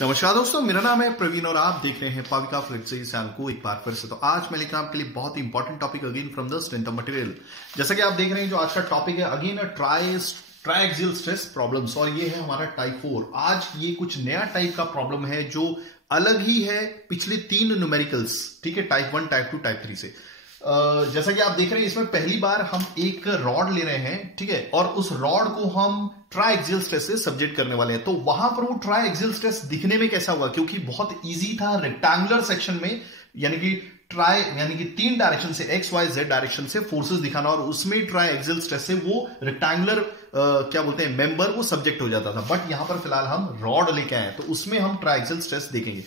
नमस्कार दोस्तों, मेरा नाम है प्रवीण और आप देख रहे हैं पाविका फ्लेक्सी चैनल को एक बार फिर से। तो आज मैं लेकर आपके लिए बहुत ही important topic again from the strength of material. जैसा कि आप देख रहे हैं, जो आज का टॉपिक है अगेन ट्राइएक्सियल स्ट्रेस प्रॉब्लम्स, और ये है हमारा टाइप 4। आज ये कुछ नया टाइप का प्रॉब्लम है जो अलग ही है पिछले 3 न्यूमेरिकल्स, ठीक है, टाइप 1, टाइप 2, टाइप 3 से। जैसा कि आप देख रहे हैं, इसमें पहली बार हम एक रॉड ले रहे हैं, ठीक है, और उस रॉड को हम ट्राइएक्सियल स्ट्रेस से सब्जेक्ट करने वाले हैं। तो वहां पर वो ट्राइएक्सियल स्ट्रेस दिखने में कैसा हुआ, क्योंकि बहुत इजी था रेक्टेंगुलर सेक्शन में, यानी कि 3 डायरेक्शन से एक्स वाई जेड डायरेक्शन से फोर्सेस दिखाना, और उसमें ट्राइएक्सियल स्ट्रेस से वो रेक्टेंगुलर क्या बोलते हैं मेंबर वो सब्जेक्ट हो जाता था। बट यहां पर फिलहाल हम रॉड लेके आए, तो उसमें हम ट्राइएक्सियल स्ट्रेस देखेंगे।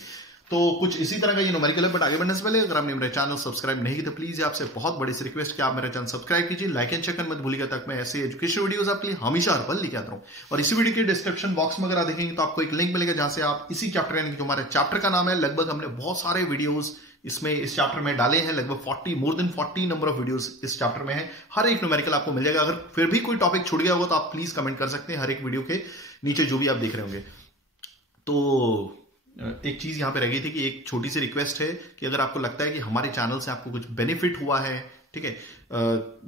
तो कुछ इसी तरह का ये न्यूमेरिकल है। बट आगे बढ़ने से पहले अगर आपने मेरा चैनल सब्सक्राइब नहीं किया तो प्लीज आपसे बहुत बड़ी सी रिक्वेस्ट कि आप मेरा चैनल सब्सक्राइब कीजिए, लाइक एंड शेयर करना मत भूलिएगा, ताकि मैं ऐसे एजुकेशन वीडियोस आपके लिए हमेशा हर पल लेके आता हूं। और इसी वीडियो के डिस्क्रिप्शन बॉक्स में अगर आप देखेंगे तो आपको एक लिंक मिलेगा, जहां से आप इसी चैप्टर, यानी कि जो हमारे चैप्टर का नाम है, लगभग हमने बहुत सारे वीडियोस इस चैप्टर में डाले हैं, लगभग more than 40 number of videos इस चैप्टर में है। हर एक न्यूमेरिकल आपको मिल जाएगा। अगर फिर भी कोई टॉपिक छूट गया होगा तो आप प्लीज कमेंट कर सकते हैं हर एक वीडियो के नीचे, जो भी आप देख रहे होंगे। तो एक चीज यहां पे रह गई थी कि एक छोटी सी रिक्वेस्ट है कि अगर आपको लगता है कि हमारे चैनल से आपको कुछ बेनिफिट हुआ है, ठीक है,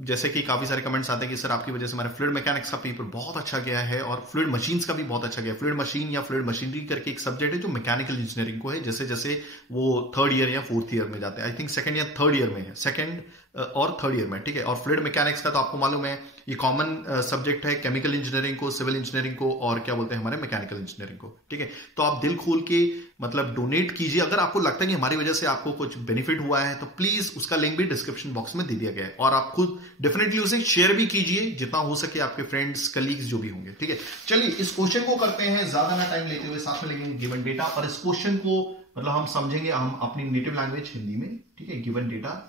जैसे कि काफी सारे कमेंट्स आते हैं कि सर आपकी वजह से हमारा फ्लूइड मैकेनिक्स का पेपर बहुत अच्छा गया है और फ्लूइड मशीन्स का भी बहुत अच्छा गया है। फ्लूइड मशीन या फ्लूइड मशीनरी करके एक सब्जेक्ट है जो मैकेनिकल इंजीनियरिंग को है, जैसे जैसे वो 3rd ईयर या 4th ईयर में जाते हैं, आई थिंक 2nd या 3rd ईयर में है, 2nd और 3rd ईयर में, ठीक है। और फ्लूइड मैकेनिक्स का तो आपको मालूम है ये कॉमन सब्जेक्ट है केमिकल इंजीनियरिंग को, सिविल इंजीनियरिंग को, और क्या बोलते हैं हमारे मैकेनिकल इंजीनियरिंग को, ठीक है। तो आप दिल खोल के मतलब डोनेट कीजिए। अगर आपको लगता है कि हमारी वजह से आपको कुछ बेनिफिट हुआ है तो प्लीज उसका लिंक भी डिस्क्रिप्शन बॉक्स में दे दिया गया है, और आप खुद डेफिनेटली उसे शेयर भी कीजिए जितना हो सके आपके फ्रेंड्स कलीग्स जो भी होंगे, ठीक है। चलिए इस क्वेश्चन को करते हैं ज्यादा ना टाइम लेते हुए, साथ में लेंगे गिवन डेटा, और इस क्वेश्चन को मतलब हम समझेंगे हम अपनी नेटिव लैंग्वेज हिंदी में, ठीक है। Given data,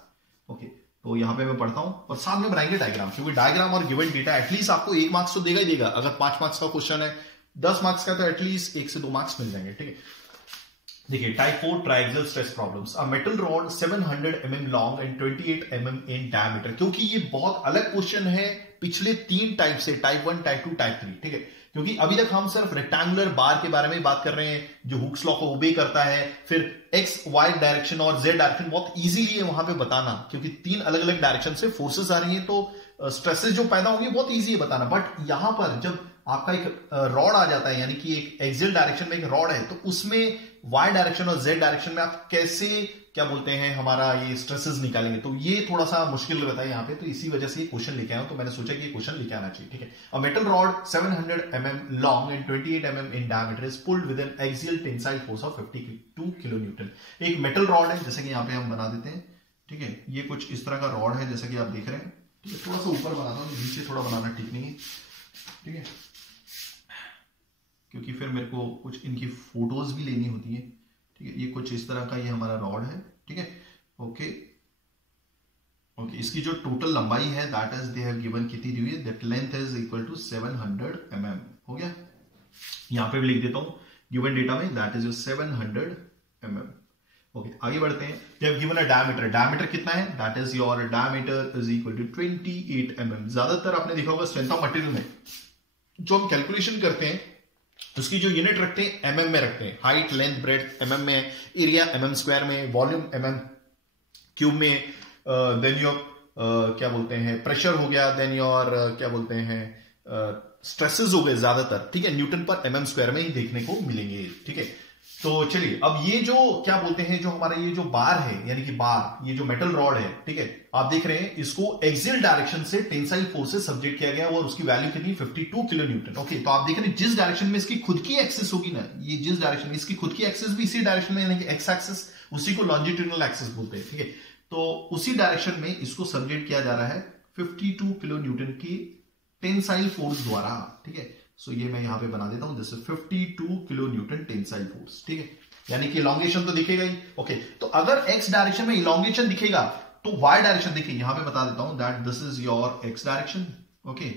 okay. तो यहां पे मैं पढ़ता हूं और साथ में बनाएंगे डायग्राम, क्योंकि डायग्राम और गिवन डेटा एटलीस्ट आपको 1 मार्क्स तो देगा ही देगा। अगर 5 मार्क्स का क्वेश्चन है, 10 मार्क्स का, तो एटलीस्ट 1 से 2 मार्क्स मिल जाएंगे, ठीक है। देखिए, type 4 triaxial stress problems. A metal rod 700 mm long and 28 mm in diameter, क्योंकि ये बहुत अलग क्वेश्चन है पिछले 3 टाइप से, टाइप 1, टाइप 2, टाइप 3, ठीक है। क्योंकि अभी तक हम सिर्फ रेक्टेंगुलर बार के बारे में बात कर रहे हैं जो हुक्स लॉ को ओबे करता है। फिर एक्स वाई डायरेक्शन और जेड डायरेक्शन बहुत इजीली है वहां पे बताना, क्योंकि 3 अलग अलग डायरेक्शन से फोर्सेस आ रही हैं, तो स्ट्रेसेस जो पैदा होंगे बहुत इजी है बताना। बट यहां पर जब आपका एक रॉड आ जाता है, यानी कि एक एक्सियल डायरेक्शन में एक रॉड है, तो उसमें वाई डायरेक्शन और जेड डायरेक्शन में आप कैसे क्या बोलते हैं हमारा ये स्ट्रेसेस निकालेंगे, तो ये थोड़ा सा मुश्किल रहता है यहाँ पे। तो इसी वजह से ये क्वेश्चन लेके आया हूं, तो मैंने सोचा कि ये क्वेश्चन लेके आना चाहिए, ठीक है। अ metal rod 700 mm long and 28 mm in diameter is pulled with N axial tensile force of 52 kN। एक मेटल रॉड है, जैसे कि यहाँ पे हम बना देते हैं, ठीक है। ये कुछ इस तरह का रॉड है, जैसा कि आप देख रहे हैं, ठीक है। थोड़ा सा ऊपर बनाता हूँ, नीचे थोड़ा बनाना ठीक नहीं है, ठीक है, क्योंकि फिर मेरे को कुछ इनकी फोटोज भी लेनी होती है, ठीक है। ये कुछ इस तरह का ये हमारा रॉड है, ठीक है, ओके ओके। इसकी जो टोटल लंबाई है that is they have given, कितनी दी हुई है, that length is equal to 700 mm, हो गया। यहां पे भी लिख देता हूं गिवन डेटा में, दैट इज 700 mm, ओके। आगे बढ़ते हैं। They have given a diameter, diameter कितना है, that is your diameter is equal to 28 mm। ज्यादातर आपने देखा होगा स्ट्रेंथ ऑफ मटेरियल में जो हम कैलकुलेशन करते हैं उसकी जो यूनिट रखते हैं mm में रखते हैं, हाइट लेंथ ब्रेड्थ mm में, एरिया mm स्क्वायर में, वॉल्यूम mm क्यूब में, देन योर क्या बोलते हैं प्रेशर हो गया, देन योर क्या बोलते हैं स्ट्रेसेस हो गए ज्यादातर, ठीक है, न्यूटन पर mm स्क्वायर में ही देखने को मिलेंगे, ठीक है। तो चलिए अब ये जो क्या बोलते हैं, जो हमारा ये जो बार है, यानी कि बार, ये जो मेटल रॉड है, ठीक है, आप देख रहे हैं, इसको एक्सियल डायरेक्शन से टेंसाइल फोर्स से सब्जेक्ट किया गया और उसकी वैल्यू कितनी 52 kN, ओके। तो आप देख रहे हैं जिस डायरेक्शन में इसकी खुद की एक्सिस होगी ना, ये जिस डायरेक्शन में इसकी खुद की एक्सिस भी इसी डायरेक्शन में, यानी कि एक्स एक्सिस, उसी को लॉन्जिट्यूडिनल एक्सिस बोलते हैं, ठीक है। तो उसी डायरेक्शन में इसको सब्जेक्ट किया जा रहा है 52 kN की टेंसाइल फोर्स द्वारा, ठीक है। सो ये मैं यहां पे बना देता हूं, जैसे 52 kN टेंसाइल फोर्स, ठीक है, यानी कि इलॉन्गेशन तो दिखेगा ही, ओके। तो अगर एक्स डायरेक्शन में इलॉन्गेशन दिखेगा तो वाई डायरेक्शन देखिए, यहां पे बता देता हूं that this is your X direction, okay,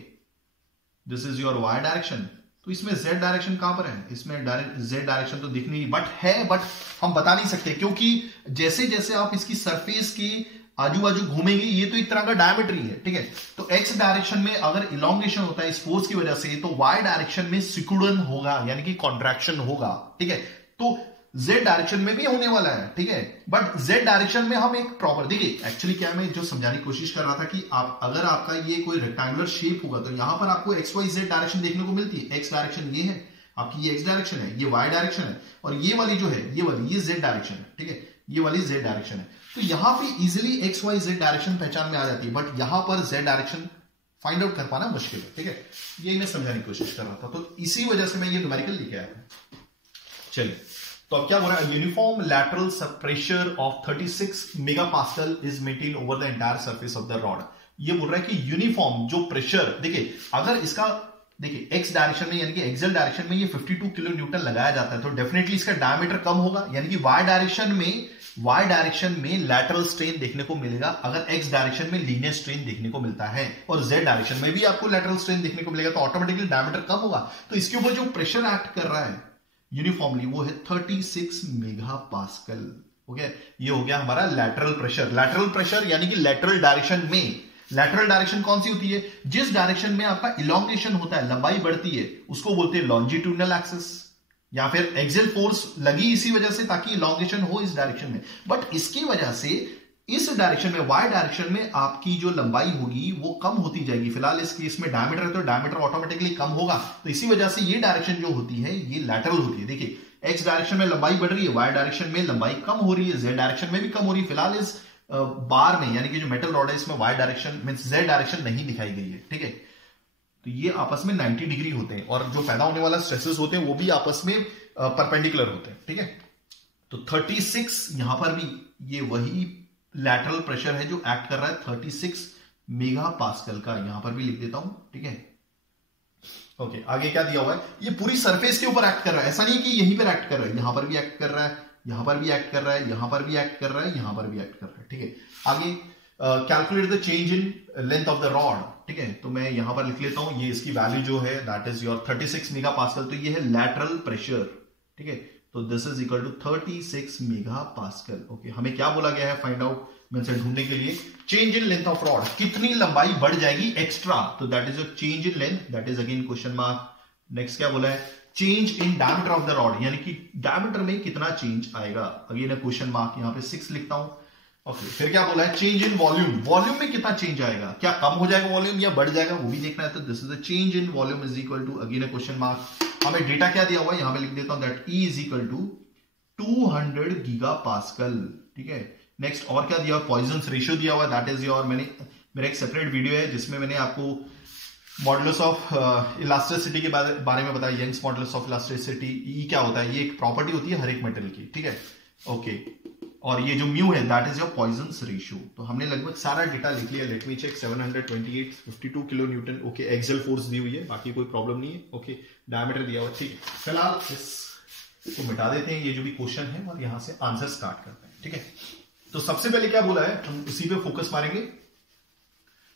this is your Y direction. तो इसमें जेड डायरेक्शन कहां पर है, इसमें जेड डायरेक्शन तो दिख नहीं, बट हम बता नहीं सकते, क्योंकि जैसे जैसे आप इसकी सरफेस की आजू बाजू घूमेंगी, ये तो एक तरह का डायमीटर ही है, ठीक है। तो एक्स डायरेक्शन में अगर इलॉन्गेशन होता है इस फोर्स की वजह से, तो वाई डायरेक्शन में सिकुड़न होगा, यानी कि कॉन्ट्रैक्शन होगा, ठीक है। तो जेड डायरेक्शन में भी होने वाला है, ठीक है, बट जेड डायरेक्शन में हम एक प्रॉपर, देखिए एक्चुअली क्या मैं जो समझाने की कोशिश कर रहा था कि आप अगर आपका ये कोई रेक्टेंगुलर शेप होगा तो यहां पर आपको एक्स वाई जेड डायरेक्शन देखने को मिलती है। एक्स डायरेक्शन ये है आपकी, ये एक्स डायरेक्शन है, ये वाई डायरेक्शन है, और ये वाली जो है ये वाली ये जेड डायरेक्शन है, ठीक है, ये वाली जेड डायरेक्शन है। तो यहां पे easily X Y Z direction पहचान में आ जाती है, बट यहां पर जेड डायरेक्शन फाइंड आउट कर पाना मुश्किल है, ठीक है, ये मैं समझाने की कोशिश कर रहा था, तो इसी वजह से मैं ये न्यूमेरिकल लेके आया था। चलिए, तो अब क्या हो रहा है, uniform lateral pressure of 36 megapascal is maintain over the entire surface of the rod. ये बोल रहा है कि यूनिफॉर्म जो प्रेशर, देखिए अगर इसका, देखिए एक्स डायरेक्शन में यानी कि एक्सल डायरेक्शन में ये 52 किलो न्यूटन लगाया जाता है तो डेफिनेटली इसका डायमीटर कम होगा, यानी कि वाई डायरेक्शन में लैटरल स्ट्रेन देखने को मिलेगा अगर एक्स डायरेक्शन में लीनियर स्ट्रेन देखने को मिलता है, और जेड डायरेक्शन में भी आपको लैटरल स्ट्रेन देखने को मिलेगा, तो ऑटोमेटिकली डायमीटर कम होगा। तो इसके ऊपर जो प्रेशर एक्ट कर रहा है यूनिफॉर्मली वो है 36 मेगापास्कल। ओके, ये हो गया हमारा लैटरल प्रेशर। लैटरल प्रेशर यानी कि लैटरल डायरेक्शन में, लैटरल डायरेक्शन कौन सी होती है, जिस डायरेक्शन में आपका इलोंगेशन होता है, लंबाई बढ़ती है, उसको बोलते हैं लॉन्जिट्यूडनल एक्सिस, या फिर एक्सियल फोर्स लगी इसी वजह से ताकि इलोंगेशन हो इस डायरेक्शन में, बट इसकी वजह से इस डायरेक्शन में, वाई डायरेक्शन में आपकी जो लंबाई होगी वो कम होती जाएगी। फिलहाल इस केस में डायमीटर है तो डायमीटर ऑटोमेटिकली कम होगा, तो इसी वजह से ये डायरेक्शन जो होती है ये लैटरल होती है। देखिए एक्स डायरेक्शन में लंबाई बढ़ रही है, वाई डायरेक्शन में लंबाई कम हो रही है, जेड डायरेक्शन में भी कम हो रही है। फिलहाल इस बार में यानी कि जो मेटल रॉड है इसमें Y direction means Z direction नहीं दिखाई गई है, ठीक है, तो ये आपस में 90 डिग्री होते हैं, और जो पैदा होने वाला स्ट्रेसेस होते हैं वो भी आपस में परपेंडिकुलर होते हैं, ठीक है। तो 36 यहां पर भी ये वही लैटरल प्रेशर है जो एक्ट कर रहा है 36 मेगापास्कल का, यहां पर भी लिख देता हूं, ठीक है। ओके, आगे क्या दिया हुआ है, ये पूरी सरफेस के ऊपर एक्ट कर रहा है, ऐसा नहीं कि यहीं पर एक्ट कर रहा है, यहां पर भी एक्ट कर रहा है, यहां पर भी एक्ट कर रहा है, यहां पर भी एक्ट कर रहा है, यहां पर भी एक्ट कर रहा है, ठीक है। आगे calculate the change in length of the rod, ठीक है, तो मैं यहां पर लिख लेता हूं, ये इसकी वैल्यू जो है दैट इज योर 36 मेगापास्कल, तो ये है लैटरल प्रेशर, ठीक है, तो this is equal to 36 megapascal. Okay, हमें क्या बोला गया है फाइंड आउट मींस ढूंढने के लिए, change in length of rod, कितनी लंबाई बढ़ जाएगी एक्स्ट्रा, तो that is your change in length, that is again question mark. Next क्या बोला है, change in diameter of the rod, यानी कि डायमीटर में कितना चेंज आएगा, अगेन क्वेश्चन मार्क, यहां पे 6 लिखता हूं। ओके, फिर क्या बोला है, चेंज इन वॉल्यूम, वॉल्यूम में कितना चेंज आएगा, क्या कम हो जाएगा वॉल्यूम या बढ़ जाएगा वो भी देखना है, तो this is the change in volume is equal to again question mark. हमें डेटा क्या दिया हुआ है, यहां पे लिख देता हूं that E is equal to 200 gigapascal, ठीक है। नेक्स्ट और क्या दिया, पॉइजन्स रेशियो दिया हुआ है, दैट इज योर, मेरा एक सेपरेट वीडियो है जिसमें मैंने आपको मॉडुलस ऑफ इलास्टिसिटी के बारे में बताया, यंग्स मॉडुलस ऑफ इलास्टिसिटी, ई क्या होता है, ये एक प्रॉपर्टी होती है हर एक मेटल की, ठीक है। ओके, और ये जो म्यू है that is your Poisson's ratio. तो हमने लगभग सारा डेटा लिख लिया, let me check, 728 52 kilo newton, okay, axial force दी हुई है, बाकी कोई प्रॉब्लम नहीं है, ओके, डायमीटर दिया हुआ, ठीक है। फिलहाल इसको मिटा देते हैं, ये जो भी क्वेश्चन है, और यहां से आंसर स्टार्ट करते हैं, ठीक है। तो सबसे पहले क्या बोला है, हम इसी पे फोकस मारेंगे।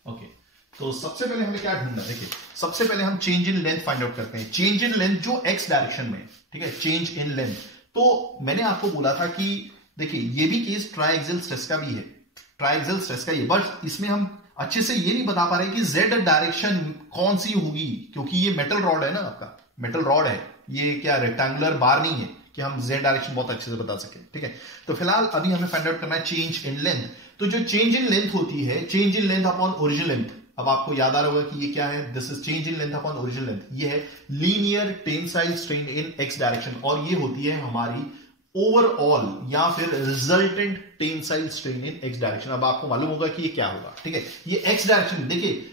ओके, तो सबसे पहले हमें क्या ढूंढना है, देखिए सबसे पहले हम change in length find out करते हैं, चेंज इन लेंथ जो एक्स डायरेक्शन में, ठीक है, चेंज इन लेंथ। तो मैंने आपको बोला था कि देखिए ये भी केस ट्राइएक्सियल स्ट्रेस का भी है, ट्राइएक्सियल स्ट्रेस का ही है, बट इसमें हम अच्छे से ये नहीं बता पा रहे कि जेड डायरेक्शन कौन सी होगी, क्योंकि ये मेटल रॉड है ना, आपका मेटल रॉड है, ये क्या रेक्टेंगुलर बार नहीं है कि हम जेड डायरेक्शन बहुत अच्छे से बता सके, ठीक है। तो फिलहाल अभी हमें फाइंड आउट करना है चेंज इन लेंथ। तो जो चेंज इन लेंथ होती है, change in length upon original length, अब आपको याद आ रहा होगा कि ये क्या है, this is change in length upon original length, ये है लीनियर टेंसाइल स्ट्रेन इन एक्स डायरेक्शन, और ये होती है हमारी ओवरऑल या फिर रिजल्टेंट टेंसाइल स्ट्रेन इन एक्स डायरेक्शन। अब आपको मालूम होगा कि ये क्या होगा, ठीक है, ये एक्स डायरेक्शन, देखिए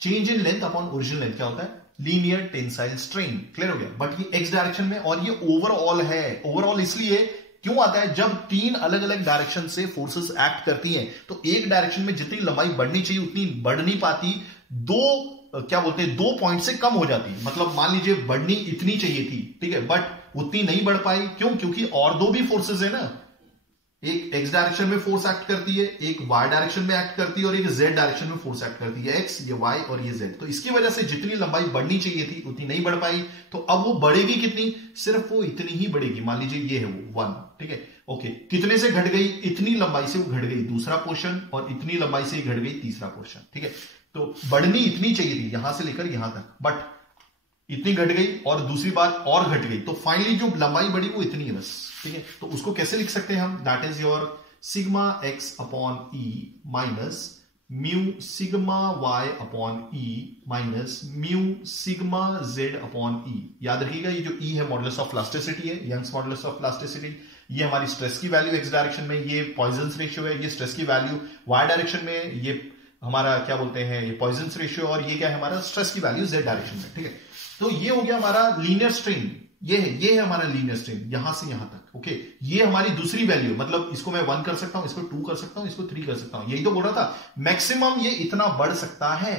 change in length upon original length क्या होता है, लीनियर टेंसाइल स्ट्रेन, क्लियर हो गया, बट ये एक्स डायरेक्शन में, और ये ओवरऑल है। ओवरऑल इसलिए क्यों आता है, जब तीन अलग अलग डायरेक्शन से फोर्सेस एक्ट करती हैं तो एक डायरेक्शन में जितनी लंबाई बढ़नी चाहिए उतनी बढ़ नहीं पाती, क्या बोलते हैं, 2 पॉइंट से कम हो जाती है। मतलब मान लीजिए बढ़नी इतनी चाहिए थी, ठीक है, बट उतनी नहीं बढ़ पाई, क्यों, क्योंकि और 2 भी फोर्सेस है ना, एक एक्स डायरेक्शन में फोर्स एक्ट करती है, एक वाई डायरेक्शन में एक्ट करती है, और एक जेड डायरेक्शन में फोर्स एक्ट करती है, एक्स, ये वाई और ये जेड। तो इसकी वजह से जितनी लंबाई बढ़नी चाहिए थी उतनी नहीं बढ़ पाई, तो अब वो बढ़ेगी कितनी, सिर्फ वो इतनी ही बढ़ेगी, मान लीजिए ये है वो 1, ठीक है। ओके, कितने से घट गई, इतनी लंबाई से वो घट गई दूसरा पोर्शन, और इतनी लंबाई से घट गई तीसरा पोर्शन, ठीक है। तो बढ़नी इतनी चाहिए थी यहां से लेकर यहां तक, बट इतनी घट गई और दूसरी बार और घट गई, तो फाइनली जो लंबाई बढ़ी वो इतनी है बस, ठीक है। तो उसको कैसे लिख सकते हैं हम, that is your sigma x upon E minus mu sigma Y upon E minus mu sigma Z upon E. याद रखिएगा ये जो ई है मॉडुलस ऑफ प्लास्टिसिटी है, यंग्स मॉडुलस ऑफ प्लास्टिसिटी। ये हमारी स्ट्रेस की वैल्यू एक्स डायरेक्शन में, ये पॉइजन्स रेशियो है, ये स्ट्रेस की वैल्यू वाई डायरेक्शन में, ये हमारा क्या बोलते हैं ये पॉइजन्स रेशियो, और ये क्या है हमारा स्ट्रेस की वैल्यू जेड डायरेक्शन में, ठीक है। तो ये हो गया हमारा लीनियर स्ट्रेन, ये है हमारा लीनियर स्ट्रेन यहां से यहां तक, ओके। ये हमारी दूसरी वैल्यू, मतलब इसको मैं 1 कर सकता हूं, इसको 2 कर सकता हूं, इसको 3 कर सकता हूं, यही तो बोल रहा था। मैक्सिमम ये इतना बढ़ सकता है,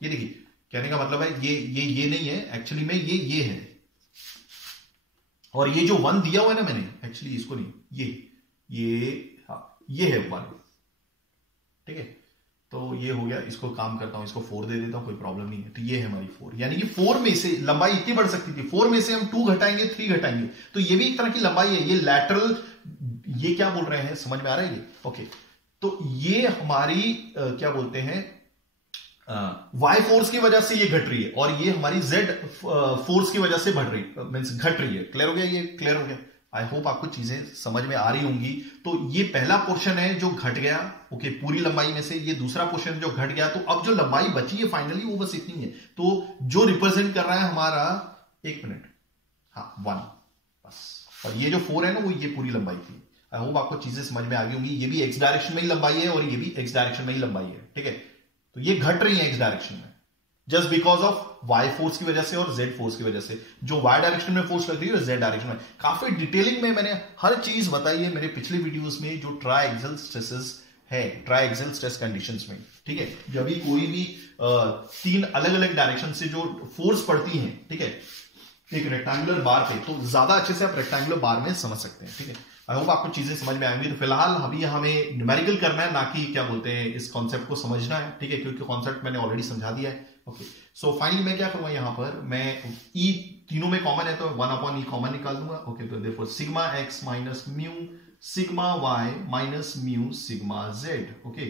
ये देखिए कहने का मतलब है ये नहीं है एक्चुअली में, ये है, और ये जो 1 दिया हुआ है ना मैंने, एक्चुअली इसको नहीं, ये है 1, ठीक है। तो ये हो गया, इसको काम करता हूं, इसको 4 दे देता हूं, कोई प्रॉब्लम नहीं है। तो ये है हमारी 4, यानी कि 4 में से लंबाई इतनी बढ़ सकती थी, 4 में से हम 2 घटाएंगे, 3 घटाएंगे, तो ये भी एक तरह की लंबाई है। ये लैटरल, ये क्या बोल रहे हैं समझ में आ रहा है ये, ओके। तो ये हमारी क्या बोलते हैं वाई फोर्स की वजह से ये घट रही है, और ये हमारी जेड फोर्स की वजह से बढ़ रही मीन्स घट रही है। क्लियर हो गया, ये क्लियर हो गया। आई होप आपको चीजें समझ में आ रही होंगी। तो ये पहला पोर्शन है जो घट गया, ओके, पूरी लंबाई में से। ये दूसरा पोर्शन जो घट गया, तो अब जो लंबाई बची है फाइनली वो बस इतनी है। तो जो रिप्रेजेंट कर रहा है हमारा, 1 मिनट, हाँ 1 बस, और ये जो 4 है ना वो ये पूरी लंबाई थी। आई होप आपको चीजें समझ में आ गई होंगी। ये भी एक्स डायरेक्शन में ही लंबाई है और ये भी एक्स डायरेक्शन में ही लंबाई है, ठीक है। तो ये घट रही है एक्स डायरेक्शन में just because of Y force की वजह से और जेड फोर्स की वजह से। जो वाई डायरेक्शन में फोर्स लग रही है जेड डायरेक्शन में। काफी डिटेलिंग में मैंने हर चीज बताई है मेरे पिछले वीडियोस में, जो ट्राइएक्सियल स्ट्रेसेस है, ट्राइएक्सियल स्ट्रेस कंडीशंस में, ठीक है। जब भी कोई भी 3 अलग अलग डायरेक्शन से जो फोर्स पड़ती है, ठीक है, एक रेक्टेंगुलर बार पे, तो ज्यादा अच्छे से आप रेक्टेंगुलर बार में समझ सकते हैं, ठीक है। आई होप आपको चीजें समझ में आएंगी। तो फिलहाल अभी हमें न्यूमेरिकल करना है, ना कि क्या बोलते हैं इस कॉन्सेप्ट को समझना है, ठीक है, क्योंकि कॉन्सेप्ट मैंने ऑलरेडी समझा दिया है, ओके। सो फाइनली मैं क्या करूंगा, यहां पर मैं ई तीनों में कॉमन है तो 1 अपॉन ई कॉमन निकाल दूंगा, ओके। तो therefore sigma X minus mu sigma Y minus mu sigma Z, okay.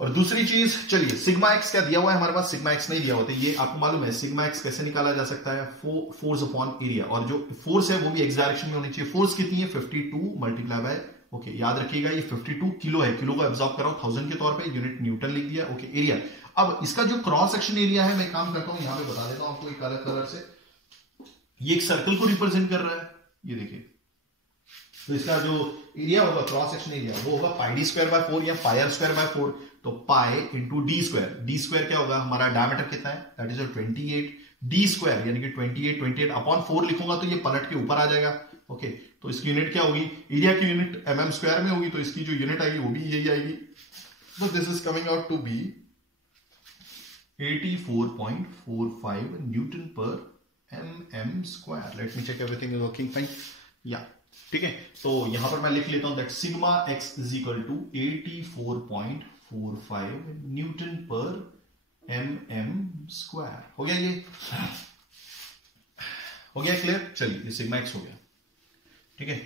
और दूसरी चीज, चलिए सिग्मा एक्स क्या दिया हुआ है हमारे पास, सिग्मा एक्स नहीं दिया होता, ये आपको मालूम है। सिग्मा एक्स कैसे निकाला जा सकता है, फोर्स अपॉन एरिया, और जो फोर्स है वो भी एक्स डायरेक्शन में होनी चाहिए। फोर्स कितनी है, 52 मल्टीप्लाई बाय, ओके, याद रखिएगा ये 52 किलो है, किलो को एब्जॉर्ब कराओ 1000 के तौर पे, यूनिट न्यूटन लिख दिया, ओके। एरिया, अब इसका जो क्रॉस सेक्शन एरिया है, मैं काम करता हूं यहां पे बता देता हूं आपको एक अलग कलर से। ये एक सर्कल को रिप्रेजेंट कर रहा है, ये देखिए। तो इसका जो एरिया होगा, क्रॉस सेक्शन एरिया, वो होगा पाई डी स्क्वायर बाय 4 या पाई आर स्क्वायर बाय 4। तो pi into D square, D square क्या होगा, हमारा डायमीटर कितना है, दैट इज 28, डी स्क्वायर यानी कि 28 अपॉन 4 लिखूंगा तो ये पलट के ऊपर आ जाएगा, ओके। तो इसकी यूनिट क्या होगी, एरिया की यूनिट mm स्क्वायर में होगी, तो इसकी जो यूनिट आएगी वो भी यही आएगी। तो this is coming out to be 84.45 newton per mm square. Let me check everything is working fine, या ठीक है। तो यहां पर मैं लिख लेता हूं that sigma X is equal to 84.45 newton per mm square. हो गया, ये हो गया क्लियर। चलिए ये सिग्मा एक्स हो गया, ठीक है।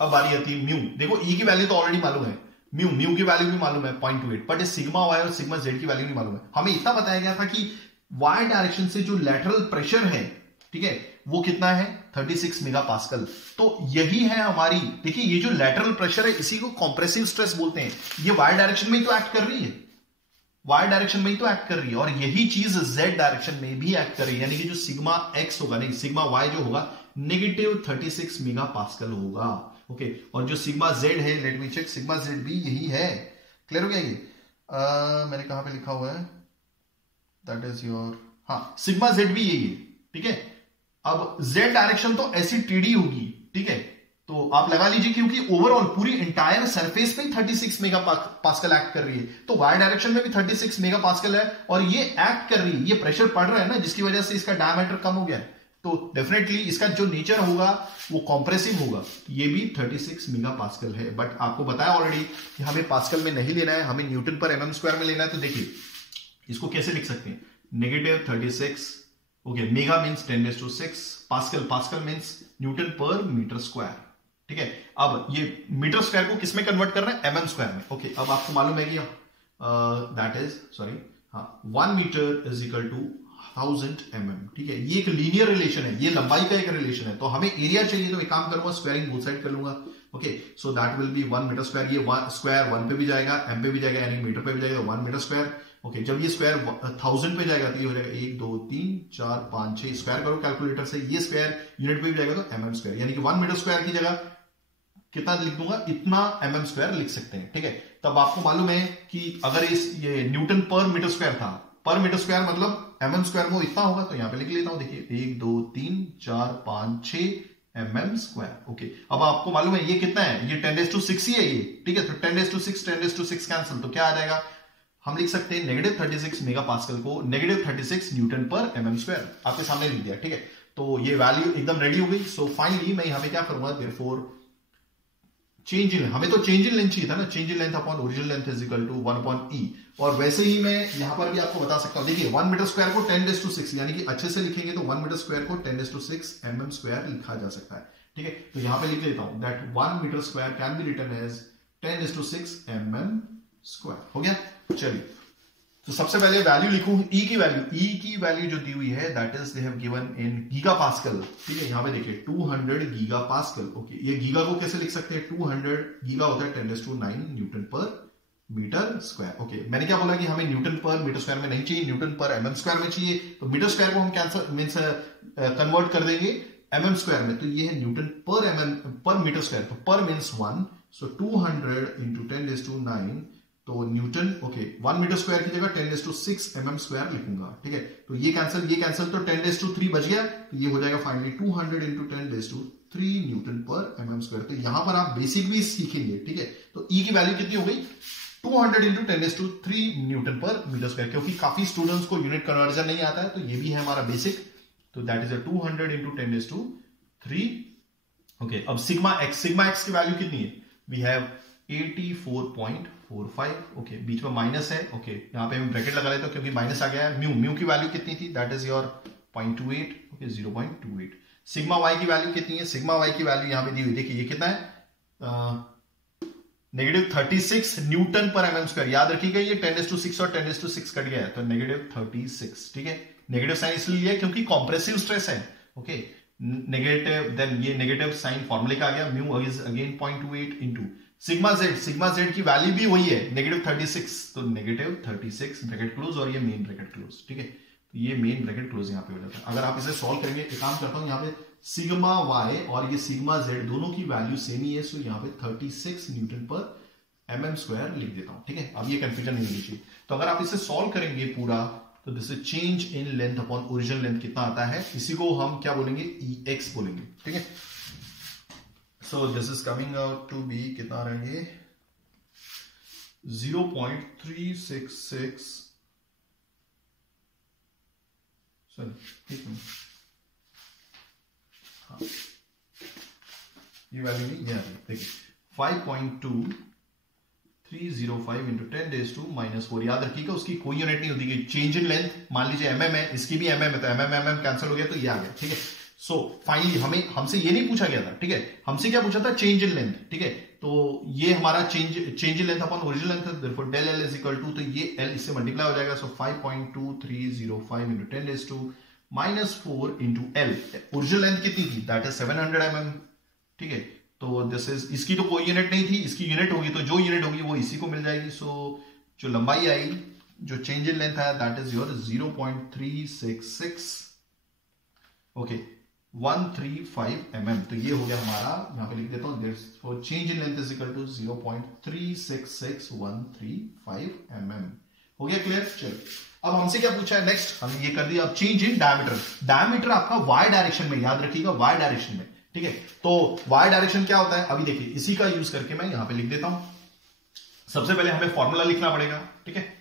अब बारी आती है म्यू। देखो ई की वैल्यू तो ऑलरेडी मालूम है, म्यू की वैल्यू भी मालूम है 0.28, बट सिग्मा वाई और सिग्मा जेड की वैल्यू नहीं मालूम है। हमें इतना बताया गया था कि वाई डायरेक्शन से जो लैटरल प्रेशर है, ठीक है, वो कितना है 36 मेगा पास्कल। तो यही है हमारी, देखिए ये जो लैटरल प्रेशर है इसी को कंप्रेसिव स्ट्रेस बोलते हैं। ये वाई डायरेक्शन में ही तो एक्ट कर रही है, वाई डायरेक्शन में ही तो एक्ट कर रही है, और यही चीज जेड डायरेक्शन में भी एक्ट कर रही है। यानी कि जो सिग्मा एक्स होगा, नहीं सिग्मा वाई जो होगा नेगेटिव 36 मेगा पास्कल होगा, ओके। और जो सिग्मा जेड है, let me check, sigma Z भी यही है। क्लियर हो गया ये? मैंने कहां पे लिखा हुआ है, दैट इज योर, हाँ सिग्मा जेड भी यही है, ठीक है। अब जेड डायरेक्शन तो ऐसी टीडी होगी, ठीक है, तो आप लगा लीजिए, क्योंकि ओवरऑल पूरी इंटायर सरफेस पे 36 मेगा पास्कल एक्ट कर रही है, तो वाई डायरेक्शन में भी 36 मेगा पास्कल है, और ये एक्ट कर रही है, ये प्रेशर पड़ रहा है ना, जिसकी वजह से इसका डायमीटर कम हो गया है। तो डेफिनेटली इसका जो नेचर होगा वो कॉम्प्रेसिव होगा। ये भी 36 मेगा पास्कल है, बट आपको बताया ऑलरेडी कि हमें पास्कल में नहीं लेना है, हमें न्यूटन पर mm स्क्वायर में लेना है। तो देखिए इसको कैसे लिख सकते हैं, negative 36, okay, mega means 10⁶, pascal means Newton पर मीटर स्क्वायर, ठीक है। अब ये मीटर स्क्वायर को किसमें कन्वर्ट कर रहे हैं, mm स्क्वायर में, ओके। अब आपको मालूम है कि दैट इज, सॉरी, हाँ 1 metre is equal to 1000 mm, ठीक है। ये एक लीनियर रिलेशन है, ये लंबाई का एक रिलेशन है। तो हमें एरिया चाहिए तो एक काम करूंगा, स्क्वायरिंग बोथ साइड कर लूंगा। Okay, so that will be 1 metre square. ये स्क्वायर 1 पे भी जाएगा, m पे भी जाएगा, यानी मीटर पे भी जाएगा, 1 मीटर स्क्वायर। ओके, जब ये स्क्वायर 1000 पे जाएगा तो ये हो जाएगा 1 2 3 4 5 6, स्क्वायर करो कैलकुलेटर से, ये स्क्वायर यूनिट पे भी जाएगा तो mm स्क्वायर, यानी कि 1 मीटर स्क्वायर की जगह कितना लिख दूंगा, इतना mm स्क्वायर लिख सकते हैं, ठीक है। तब आपको मालूम है कि अगर ये न्यूटन पर मीटर स्क्वायर था, पर मीटर स्क्वायर मतलब mm स्क्वायर वो इतना होगा, तो यहां पे लिख लेता हूं, देखिए 1 2 3 4 5 6 mm स्क्वायर। ओके, अब आपको मालूम है ये कितना है, ये 10⁶ ही है ये, ठीक है। तो 10⁶ कैंसिल, तो क्या आ जाएगा, हम लिख सकते हैं -36 मेगा पास्कल को -36 न्यूटन पर mm स्क्वायर, आपके सामने लिख दिया, ठीक है। तो ये वैल्यू एकदम रेडी हो गई। सो फाइनली मैं यहां पे क्या करूंगा, देयरफॉर चेंज इन, हमें तो चेंज इन लेंथ चाहिए था ना, change in length upon original length is equal to 1/e। और वैसे ही मैं यहां पर भी आपको बता सकता हूं, देखिए 1 मीटर स्क्वायर को 10⁶, यानी कि अच्छे से लिखेंगे तो 1 मीटर स्क्वायर को 10⁶ mm स्क्वायर लिखा जा सकता है, ठीक है। तो यहां पे लिख लेता हूं that 1 metre square can be written as 10⁶ mm square. हो गया, चलिए। तो सबसे पहले वैल्यू लिखूं, e की वैल्यू जो दी हुई है that is they have given in giga pascal, ठीक है। यहां पे देखिए 200 गीगा पास्कल। ओके, ये गीगा को कैसे लिख सकते हैं, 200 गीगा होता है 10⁹ न्यूटन पर मीटर स्क्वायर। ओके, मैंने क्या बोला कि हमें न्यूटन पर मीटर स्क्वायर में नहीं चाहिए, न्यूटन पर mm स्क्वायर में चाहिए। तो मीटर स्क्वायर को हम कैंसल मींस कन्वर्ट कर देंगे mm स्क्वायर में, तो ये है न्यूटन पर मीटर स्क्वायर, तो पर मींस 1, सो 200 इंटू 10⁹, तो न्यूटन। ओके, 1 मीटर स्क्वायर की जगह 10⁶ mm स्क्वायर लिखूंगा, ठीक है। तो ये कैंसिल तो 10�3 बच गया, तो ये हो जाएगा finally 200 into 10�3 Newton per mm square. तो यहां पर आप बेसिक भी सीखेंगे, ठीक है। तो e की वैल्यू कितनी हो गई, 200 इंटू 10�3 न्यूटन पर मीटर स्क्वायर, क्योंकि काफी स्टूडेंट्स को यूनिट कन्वर्जन नहीं आता है, तो ये भी है हमारा बेसिक। तो दैट इज 200 इंटू 10�3। ओके, अब सिग्मा एक्स की वैल्यू कितनी है, वी हैव 84.45। ओके, बीच में माइनस है। ओके, यहां पे हम ब्रैकेट लगा लेते हैं क्योंकि माइनस आ गया है। म्यू की वैल्यू कितनी थी, that is your 0.28। Okay, 0.28। Sigma Y की वैल्यू कितनी है, सिग्मा वाई की वैल्यू यहां पे दी हुई, देखिए ये कितना है, -36 न्यूटन पर mm स्क्वायर। याद रखिएगा ये 10⁶ और 10⁶ कट गया है, तो -36, ठीक है। नेगेटिव साइन इसलिए लिया क्योंकि कॉम्प्रेसिव स्ट्रेस है। ओके, नेगेटिव, देन ये नेगेटिव साइन फॉर्मूले का आ गया, mu is again 0.28 into sigma Z की वैल्यू भी वही है -36, तो -36 ब्रैकेट क्लोज और ये मेन ब्रैकेट क्लोज, ठीक है। तो ये मेन ब्रैकेट क्लोज यहां पे हो जाता है। अगर आप इसे सॉल्व करेंगे, एक काम करता हूं, यहां पे सिग्मा वाई और ये सिग्मा जेड दोनों की वैल्यू सेम ही है, सो यहां पे 36 न्यूटन पर mm स्क्वायर लिख देता हूं, ठीक है। अब ये कंफ्यूजन नहीं होनी चाहिए। तो अगर आप इसे सॉल्व करेंगे पूरा, तो this is change in length upon original length कितना आता है, इसी को हम क्या बोलेंगे, ex बोलेंगे, ठीक है। So this is coming out to be कितना रहेंगे, 0.366, सॉरी हाँ, ये वैल्यू नहीं, ये देखिए 5.2305 इंटू 10⁻⁻⁴। याद रखिएगा उसकी कोई यूनिट नहीं होती कि चेंज इन लेंथ, मान लीजिए mm है, इसकी भी mm है, तो mm कैंसिल हो गया, तो ये आ गया, ठीक है। सो फाइनली हमसे ये नहीं पूछा गया था, ठीक है। हमसे क्या पूछा था, चेंज इन लेंथ, ठीक है। तो ये हमारा change in length upon original length है, therefore del L is equal to, तो ये L इससे मल्टीप्लाई हो जाएगा, so 5.2305 into 10⁻⁻⁴ into L। Original length कितनी थी, दैट इज 700 mm, ठीक है। तो दिस इज, इसकी तो कोई यूनिट नहीं थी, इसकी यूनिट होगी, तो जो यूनिट होगी वो इसी को मिल जाएगी। सो जो लंबाई आई, जो चेंज इन लेंथ है, that is your 0.366, okay, 135 mm। तो ये हो गया हमारा, यहां पे लिख देता हूं, for change in length is equal to 0.366135 mm। हो गया क्लियर। चलो, अब हमसे क्या पूछा है नेक्स्ट, हम ये कर दिया। अब चेंज इन डायमीटर आपका वाई डायरेक्शन में, याद रखिएगा वाई डायरेक्शन में, ठीक है। तो वाई डायरेक्शन क्या होता है, अभी देखिए इसी का यूज करके मैं यहां पे लिख देता हूं। सबसे पहले हमें फॉर्मूला लिखना पड़ेगा, ठीक है।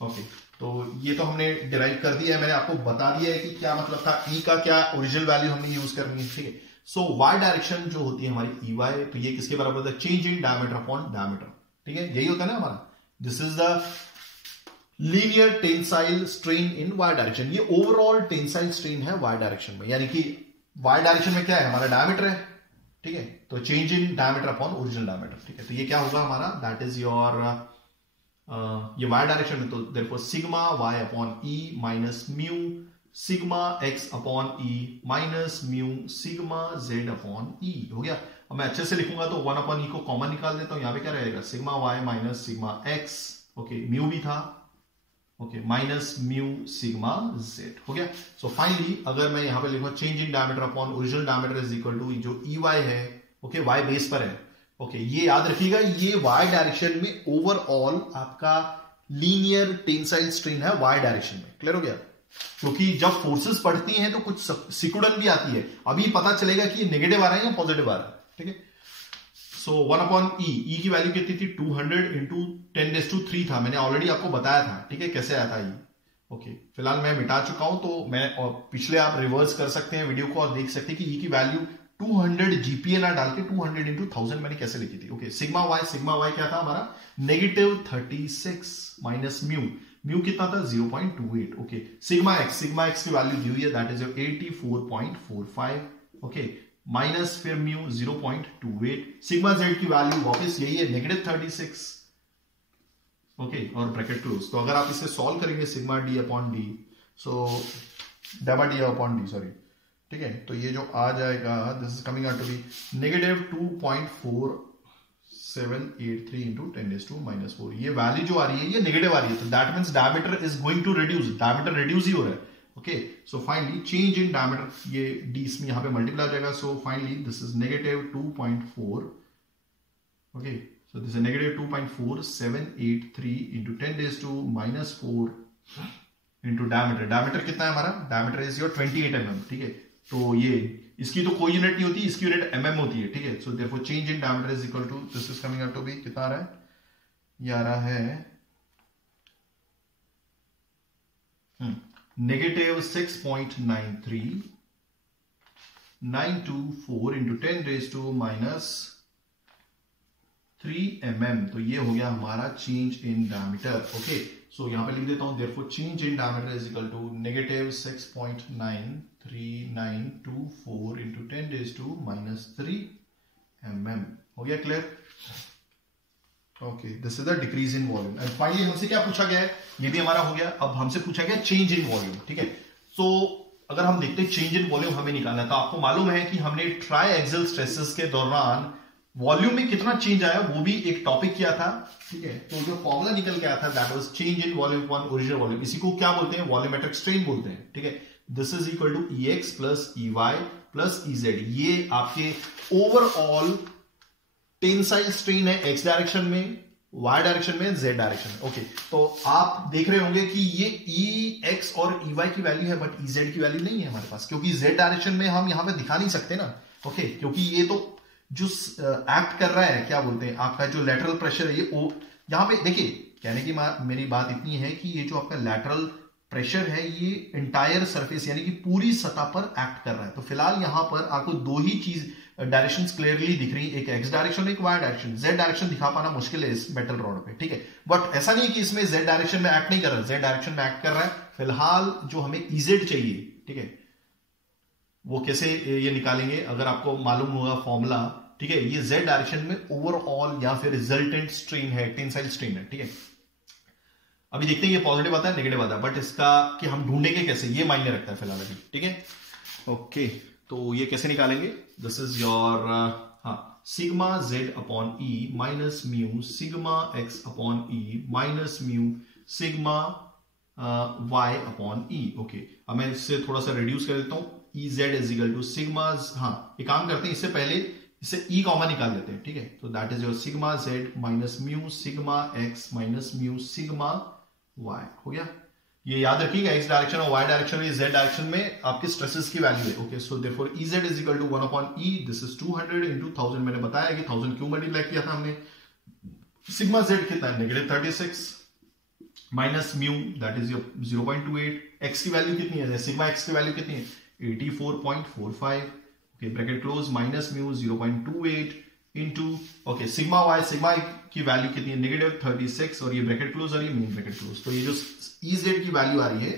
ओके, तो ये तो हमने डिराइव कर दिया है, मैंने आपको बता दिया है कि क्या मतलब था, ई का क्या ओरिजिनल वैल्यू हमने यूज करनी है, ठीक है। सो वाई डायरेक्शन जो होती है हमारी ई वाई, तो ये किसके बराबर होता है, change in diameter upon diameter, ठीक है। यही होता है ना हमारा, this is the linear tensile strain in Y direction. ये ओवरऑल टेंसाइल स्ट्रेन है वाई डायरेक्शन में, यानी कि वाई डायरेक्शन में क्या है, हमारा डायमीटर है, ठीक है। तो change in diameter upon original diameter, ठीक है। तो ये क्या होगा हमारा, दैट इज योर ये y डायरेक्शन में, तो therefore sigma y upon e minus mu sigma x upon e minus mu sigma z upon e हो गया। अब मैं अच्छे से लिखूंगा तो 1 अपॉन e को कॉमन निकाल देता हूं, यहां पे क्या रहेगा sigma y minus sigma x, okay mu भी था, okay minus mu sigma z हो गया। सो फाइनली अगर मैं यहां पे लिखूंगा change in diameter upon original diameter is equal to जो ey है, ओके y बेस पर है, ओके ये याद रखिएगा ये y डायरेक्शन में ओवरऑल आपका लीनियर टेंसाइल स्ट्रेन है y डायरेक्शन में, क्लियर हो गया। क्योंकि जब फोर्सेस पढ़ती हैं तो कुछ सिकुड़न भी आती है, अभी पता चलेगा कि ये नेगेटिव आ रहा है या पॉजिटिव आ रहा है, ठीक है। सो 1 अपॉन ई की वैल्यू कितनी थी 200 इंटू 10⁻³ था, मैंने ऑलरेडी आपको बताया था, ठीक है कैसे आया था ये, ओके फिलहाल मैं मिटा चुका हूं तो मैं और पिछले आप रिवर्स कर सकते हैं वीडियो को और देख सकते हैं कि ई की वैल्यू 200 GPa डाल के 200 इंटू 1000 मैंने कैसे लिखी थी, ओके सिग्मा वाई क्या था हमारा -36 माइनस म्यू कितना था 0.28, ओके सिग्मा एक्स की वैल्यू दी हुई है दैट इज 84.45, ओके माइनस फिर म्यू 0.28, सिग्मा जेड की वैल्यू वापस यही है -36, ओके और ब्रैकेट क्लोज। तो अगर आप इसे सॉल्व करेंगे sigma D upon D, so डेबा डी अपॉन डी सॉरी, ठीक है, तो ये जो आ जाएगा this is coming out to be -2.4783 into 10⁻⁻⁴। ये वैल्यू जो आ रही है ये नेगेटिव आ रही है, तो that means diameter is going to reduce, diameter reduce ही हो रहा है, okay. So finally change in diameter, ये डी इसमें यहां पे मल्टीप्लाई हो जाएगा, so finally this is -2.4, okay so this is -2.4783 into 10⁻⁻⁴ into diameter कितना है हमारा, डायमीटर इज योर 28 mm, ठीक है। तो ये इसकी तो कोई यूनिट नहीं होती, इसकी यूनिट mm होती है, ठीक है। So therefore change in diameter is equal to this is coming out to be कितना आ रहा है, ये आ रहा है -6.93924 इंटू 10⁻³ mm, तो ये हो गया हमारा change in diameter, okay. So यहां पे लिख देता हूं therefore change in diameter is equal to -6.93924 into 10⁻³ mm, हो गया clear, okay this is the decrease in volume. And finally हमसे क्या पूछा गया है, ये भी हमारा हो गया, अब हमसे पूछा गया चेंज इन वॉल्यूम, ठीक है। सो अगर हम देखते हैं चेंज इन वॉल्यूम हमें निकालना है, तो आपको मालूम है कि हमने ट्राई एक्सियल स्ट्रेसेस के दौरान वॉल्यूम में कितना चेंज आया वो भी एक टॉपिक किया था, ठीक है। तो जो फॉर्मूला निकल के आया था that was change in volume upon original volume, इसी को क्या बोलते हैं वॉल्यूमेट्रिक स्ट्रेन बोलते हैं, ठीक है। This is equal to EX plus EY plus EZ, ये आपके ओवरऑल टेंसाइल स्ट्रेन है एक्स डायरेक्शन में, वाई डायरेक्शन में, जेड डायरेक्शन में, ओके। तो आप देख रहे होंगे कि ये EX और EY की वैल्यू है बट EZ की वैल्यू नहीं है हमारे पास, क्योंकि जेड डायरेक्शन में हम यहां पे दिखा नहीं सकते ना, ओके क्योंकि ये तो जो एक्ट कर रहा है क्या बोलते हैं आपका जो लैटरल प्रेशर है ये यहां पे देखिए, कहने की मेरी बात इतनी है कि ये जो आपका लैटरल प्रेशर है ये इंटायर सरफेस यानी कि पूरी सतह पर एक्ट कर रहा है। तो फिलहाल यहां पर आपको दो ही चीज डायरेक्शंस क्लियरली दिख रही है, एक एक्स डायरेक्शन एक वाई डायरेक्शन। जेड डायरेक्शन दिखा पाना मुश्किल है इस मेटल रॉड पे, ठीक है, बट ऐसा नहीं है कि इसमें जेड डायरेक्शन में एक्ट नहीं कर रहा है, जेड डायरेक्शन में एक्ट कर रहा है। फिलहाल जो हमें EZ चाहिए, ठीक है, वो कैसे ये निकालेंगे अगर आपको मालूम होगा फॉर्मूला, ठीक है। ये जेड डायरेक्शन में ओवरऑल या फिर रिजल्टेंट स्ट्रेन है, टेंसाइल स्ट्रेन है, ठीक है। अभी देखते हैं ये पॉजिटिव आता है नेगेटिव आता है, बट इसका कि हम ढूंढेंगे कैसे ये मायने रखता है फिलहाल अभी, ठीक है। ओके तो ये कैसे निकालेंगे, this is your sigma Z upon E minus mu sigma x upon E minus mu sigma Y upon E, okay. अब मैं इससे थोड़ा सा रिड्यूस कर देता हूं, E Z is equal to sigma, एक काम करते हैं इससे पहले इससे ई कॉमन निकाल देते हैं, ठीक है। तो that is your sigma Z minus mu sigma X minus mu sigma Y, हो गया। ये याद रखिएगा एक्स डायरेक्शन और वाई डायरेक्शन में जेड डायरेक्शन में आपके स्ट्रेसेस की वैल्यू है, okay. So therefore EZ is equal to 1 upon E, this is 200 into 1000, मैंने बताया कि 1000 क्यों मल्टीप्लाई किया था हमने। सिग्मा जेड कितना है -36 minus mu that is your 0.28, X की वैल्यू कितनी है, सिग्मा एक्स की वैल्यू कितनी है 84.45, okay bracket close, minus mu 0.28 into, okay sigma Y, sigma की वैल्यू कितनी है -36 और ये ब्रैकेट क्लोज आ रही है मेन ब्रैकेट क्लोज। तो ये जो EZ की वैल्यू आ रही है,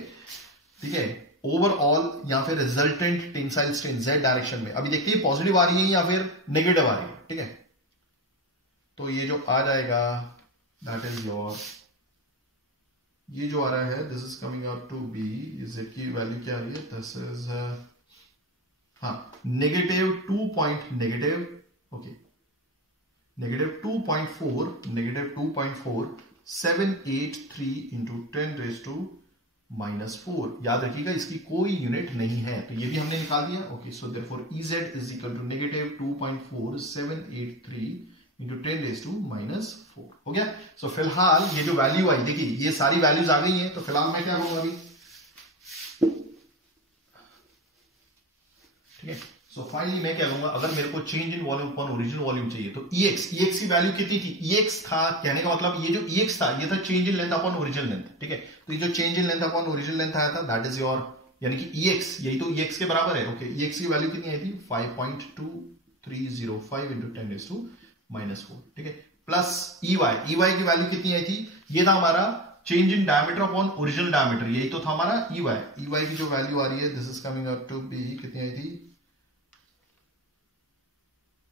ठीक है, ओवरऑल या फिर resultant tensile strain Z direction में, अभी देखिए पॉजिटिव आ रही है या फिर नेगेटिव आ रही है, ठीक है। तो ये जो आ जाएगा दैट इज योर ये जो आ रहा है this is coming out to be, z की वैल्यू क्या आ रही है, दिस इज हाँ negative 2 point negative, okay negative 2.4 783 into 10⁻⁻⁴। याद रखिएगा इसकी कोई यूनिट नहीं है, तो ये भी हमने निकाल दिया। Okay so therefore EZ is equal to negative 2.4 783 into 10⁻⁴ हो गया। सो फिलहाल ये जो वैल्यू आई, देखिए ये सारी वैल्यूज आ गई हैं, तो फिलहाल मैं क्या करूंगा अभी, ठीक है। सो फाइनली मैं क्या करूंगा, अगर मेरे को change in volume upon original volume चाहिए तो EX की वैल्यू कितनी थी, EX था, कहने का मतलब ये जो EX था ये था change in length upon original length, ठीक है। तो ये जो change in length upon original length आया था दैट इज योर, यानी कि EX, यही तो EX के बराबर है। ओके EX की वैल्यू कितनी आई थी 5.2305 इंटू 10⁻⁻⁴, ठीक है, प्लस EY की वैल्यू कितनी आई थी, ये था हमारा change in diameter upon original diameter, यही तो था हमारा EY की जो वैल्यू आ रही है this is coming out to be, कितनी आई थी,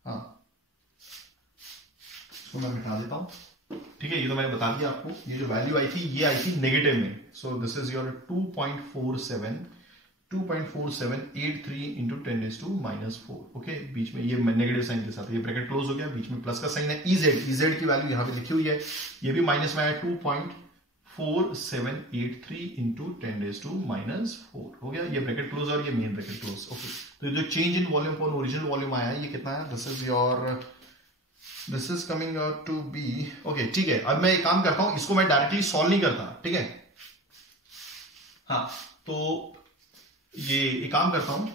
हाँ इसको मैं मिटा देता हूं, ठीक है। ये तो मैंने बता दिया आपको, ये जो वैल्यू आई थी ये आई थी नेगेटिव में। So this is your 2.4783 into 10⁻⁻⁴, okay. बीच में ये नेगेटिव साइन के साथ ये ब्रैकेट क्लोज हो गया, बीच में प्लस का साइन है। EZ की वैल्यू यहां पे लिखी हुई है, ये भी माइनस में आया 2.4783 इंटू 10⁻⁻⁴ हो गया, ये ब्रैकेट क्लोज और ये मेन ब्रैकेट क्लोज, ओके। तो जो change in volume upon original volume आया है ये कितना है, this is coming out to be, okay ठीक है। अब मैं एक काम करता हूं, इसको मैं डायरेक्टली सॉल्व नहीं करता, ठीक है। हाँ तो ये एक काम करता हूं,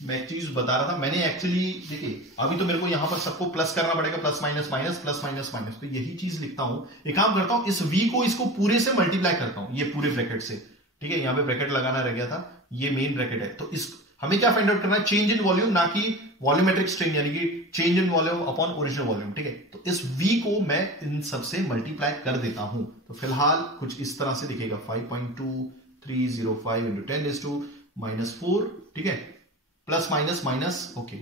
मैं एक चीज बता रहा था, मैंने एक्चुअली देखिए अभी तो मेरे को यहां पर सबको प्लस करना पड़ेगा, plus minus minus plus minus minus, तो यही चीज लिखता हूं। एक काम करता हूं, इस v को इसको पूरे से मल्टीप्लाई करता हूं, ये पूरे ब्रैकेट से, ठीक है। यहां पे ब्रैकेट लगाना रह गया था, ये मेन ब्रैकेट है। तो इस हमें क्या फाइंड आउट करना है, चेंज इन वॉल्यूम, ना कि वॉल्यूमेट्रिक स्ट्रेन, यानी कि change in volume upon original volume, ठीक है। तो इस v को मैं इन सबसे मल्टीप्लाई कर देता हूं, तो फिलहाल कुछ इस तरह से दिखेगा 5.2305 इंटू 10⁻⁻⁴, ठीक है, प्लस माइनस माइनस, ओके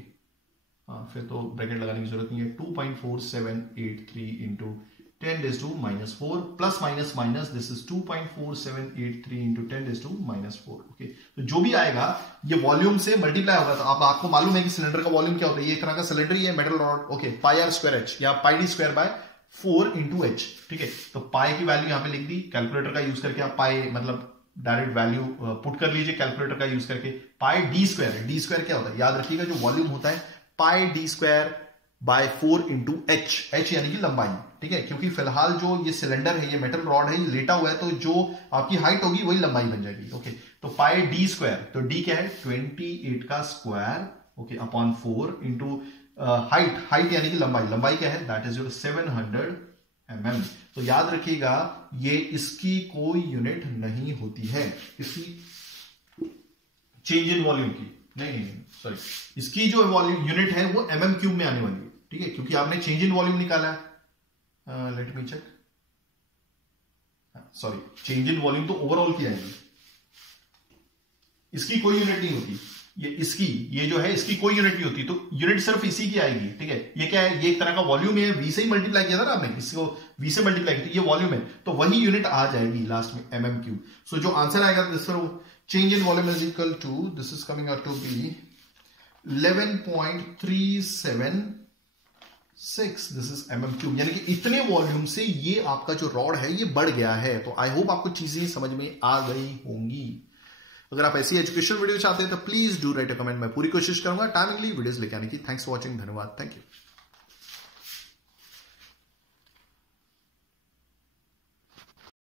हाँ फिर तो ब्रैकेट लगाने की जरूरत नहीं है, 2.4783 into 10⁻⁻⁴ plus minus minus this is 2.4783 into 10⁻⁻⁴, okay. तो जो भी आएगा ये वॉल्यूम से मल्टीप्लाई होगा। तो अब आपको मालूम है कि सिलेंडर का वॉल्यूम क्या होता है, ये एक तरह का सिलेंडर ही है, मेटल रॉड, ओके, πr² या πd²/4 इंटू h, ठीक है। तो पाई की वैल्यू यहां पे लिख दी, कैलकुलेटर का यूज करके आप पाई मतलब डायरेक्ट वैल्यू पुट कर लीजिए कैलकुलेटर का यूज करके। πd², क्या होता है, याद रखिएगा जो वॉल्यूम होता है πd²/4 इंटू h यानी कि लंबाई, ठीक है। क्योंकि फिलहाल जो ये सिलेंडर है, ये मेटल रॉड है, ये लेटा हुआ है, तो जो आपकी हाइट होगी वही लंबाई बन जाएगी, ओके। तो πd², तो d क्या है 28 का square, okay, upon 4 into height यानी कि लंबाई क्या है, दैट इज योर 700 mm। तो याद रखिएगा ये इसकी कोई यूनिट नहीं होती है, इसकी चेंज इन वॉल्यूम की नहीं सॉरी, इसकी जो वॉल्यूम यूनिट है वो mm³ में आने वाली है, ठीक है, क्योंकि आपने चेंज इन वॉल्यूम निकाला है। Let me check, sorry change in volume तो ओवरऑल की आएगी, इसकी कोई यूनिट नहीं होती, ये जो है इसकी कोई यूनिट नहीं होती, तो यूनिट सिर्फ इसी की आएगी, ठीक है। ये क्या है, ये एक तरह का वॉल्यूम है, v से ही मल्टीप्लाई किया था ना आपने, इसको v से मल्टीप्लाई किया, तो ये वॉल्यूम है, तो वही यूनिट आ जाएगी लास्ट में mm³। सो जो आंसर आएगा this change in volume is equal to, this is coming out to be 11.376, this is mm³, यानी कि इतने वॉल्यूम से ये आपका जो रॉड है ये बढ़ गया है। तो आई होप आपको चीजें समझ में आ गई होंगी। अगर आप ऐसी एजुकेशनल वीडियो चाहते हैं तो please do right a comment, मैं पूरी कोशिश करूंगा टाइमिंगली वीडियोस लेके आने की। थैंक्स फॉर वॉचिंग, धन्यवाद, थैंक यू।